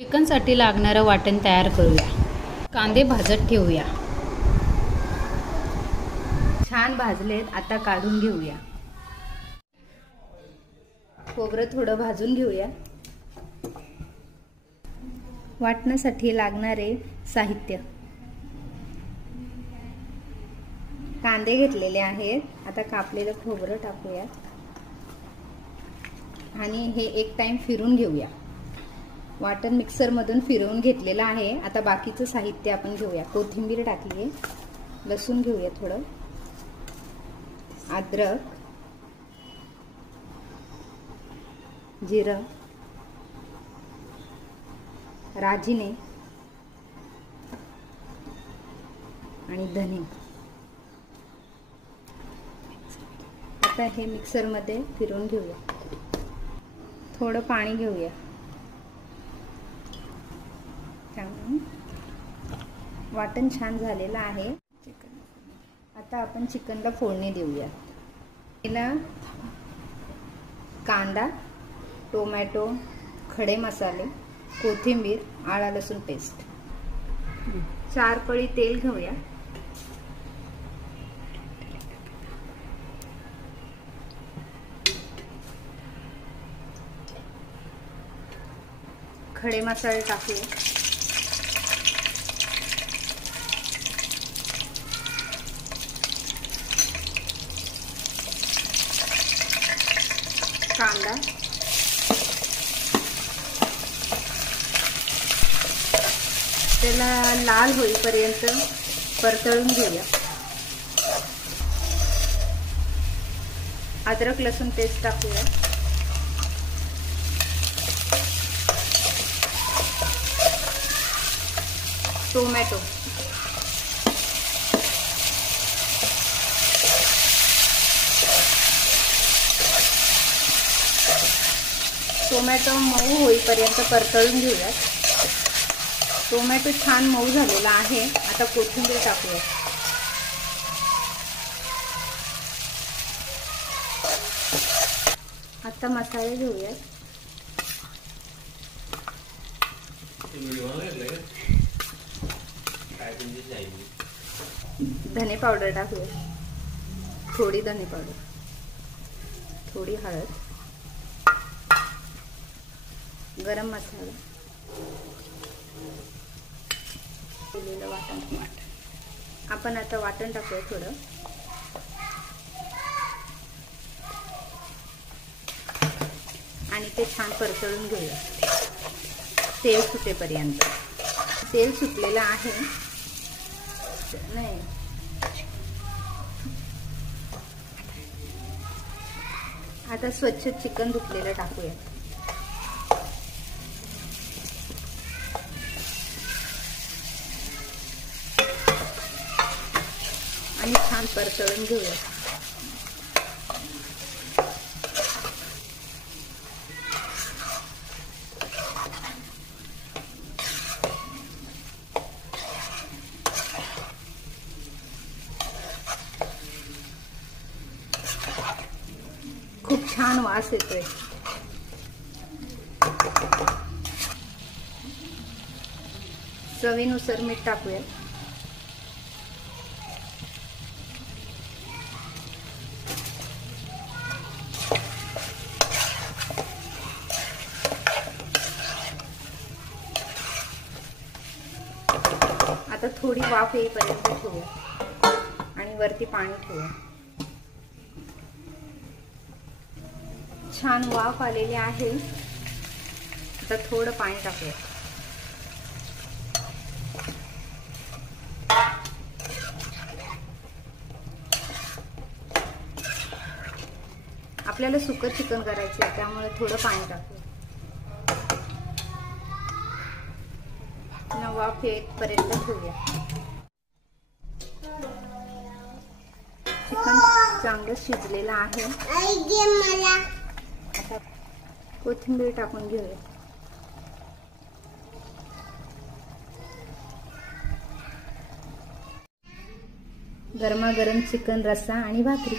चिकनसाठी लागणारं वाटण तयार करूया। कांदे भाजत ठेवूया। छान भाजलेत, आता काढून घेऊया। खोबरं थोडं भाजून घेऊया। वाटण्यासाठी लागणारे साहित्य: कांदे घेतलेले आहेत, आता कापलेलं खोबरं टाकूया आणि हे एक टाइम फिरून घेऊया। वाटण मिक्सर मधून फिरवून घेतलेलं आहे। आता बाकीचं साहित्य आपण घेऊया। कोथिंबीर टाकली आहे, लसूण घेऊया थोडं, अद्रक, जिरं, राजिने आणि धने। आता हे मिक्सर मध्ये फिरवून घेऊया। थोडं पाणी घेऊया। वाटण छान झालेलं आहे। आता आपण चिकनला फोडणी देऊया। याला कांदा, टोमॅटो, खडे मसाले, कोथिंबीर, आला लसूण पेस्ट, 4 पळी तेल घेऊया। खडे मसाले टाकूया। कांदा, त्याला लाल होईपर्यंत परतळून घेऊया। अद्रक लसूण पेस्ट टाकूया। टोमॅटो, टोमॅटो मऊ होईपर्यंत परतळून घेऊया। टोमॅटो छान मऊ झालेला आहे। आता कोथिंबीर टाकूया। आता मसाले घेऊया। धने पावडर टाकूया, थोडी धने पावडर, थोडी हळद, गरम मसाला, केलेलं वाटण। आपण आता वाटण टाकूया थोडं आणि ते छान परतळून घेऊया तेल सुटेपर्यंत। तेल सुटलेलं आहे नाही। आता स्वच्छ चिकन धुतलेलं टाकूया आणि छान परतळून घेऊया। खूप छान वास येतोय। चवीनुसार मीठ टाकूया। आता थोडी वाफ येईपर्यंत ठेवूया आणि वरती पाणी ठेवूया। छान वाफ आलेली आहे। आता थोडं पाणी टाकूया। आपल्याला सुकं चिकन करायचं आहे, त्यामुळे थोडं पाणी टाकूया। वाफ येईपर्यंत ठेवूया। चिकन चांगलं शिजलेलं आहे। आता कोथिंबीर टाकून घेऊया। गरमागरम चिकन रस्सा आणि भाकरी।